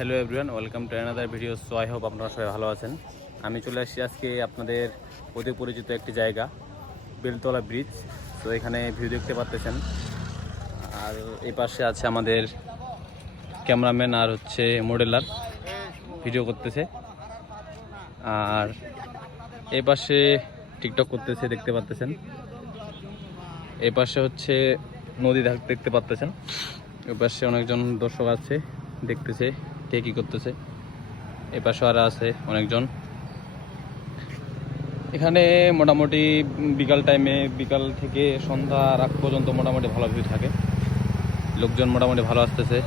Hello everyone, welcome to another video. So I hope আপনারা সবাই ভালো আছেন। আমি চলে আসছি আজকে আপনাদের অতি পরিচিত একটি জায়গা, বেলতলা ব্রিজ। তো এখানে ভিউ দেখতে পাচ্ছেন, আর এই পাশে আছে আমাদের ক্যামেরাম্যান আর হচ্ছে মডেলার, ভিডিও করতেছে। আর এই পাশে টিকটক করতেছে দেখতে পাচ্ছেন। এই পাশে হচ্ছে নদী দেখতে পাচ্ছেন। এই পাশে অনেকজন দর্শক আছে, দেখতেছে কে কী করতেছে। এই পাশে আর আছে অনেকজন। এখানে মোটামুটি বিকাল টাইমে, বিকাল থেকে সন্ধ্যা রাত পর্যন্ত মোটামুটি ভালো ভিউ থাকে। লোকজন মোটামুটি ভালো আসতেছে,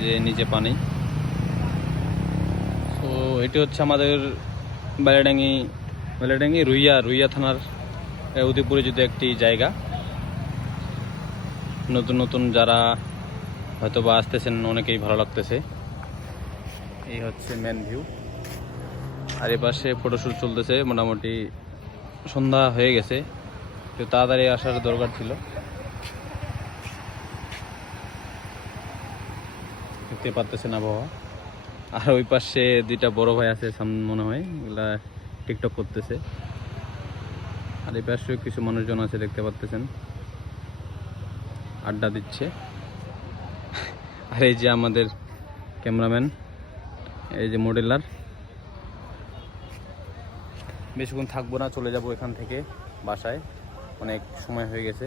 যে নিচে পানি। তো এটি হচ্ছে আমাদের বেলেডাঙ্গি রুইয়া থানার অতি পরিচিত একটি জায়গা। নতুন নতুন যারা হয়তো বা আসতেছেন, অনেকেই ভালো লাগতেছে। এই হচ্ছে মেন ভিউ। আর এ পাশে ফটোশ্যুট চলতেছে, মোটামুটি সন্ধ্যা হয়ে গেছে, তো তাড়াতাড়ি আসার দরকার ছিল। দেখতে পাচ্ছেন আবহাওয়া। আর ওই পাশে দুইটা বড় ভাই আছে সামনে, মনে হয় এগুলা টিকটক করতেছে। আর এই পাশে কিছু মানুষজন আছে দেখতে পাচ্ছেন, আড্ডা দিচ্ছে। আর এই যে আমাদের ক্যামেরাম্যান, এই যে মডেলার। বেশিক্ষণ থাকবো না, চলে যাব এখান থেকে বাসায়, অনেক সময় হয়ে গেছে।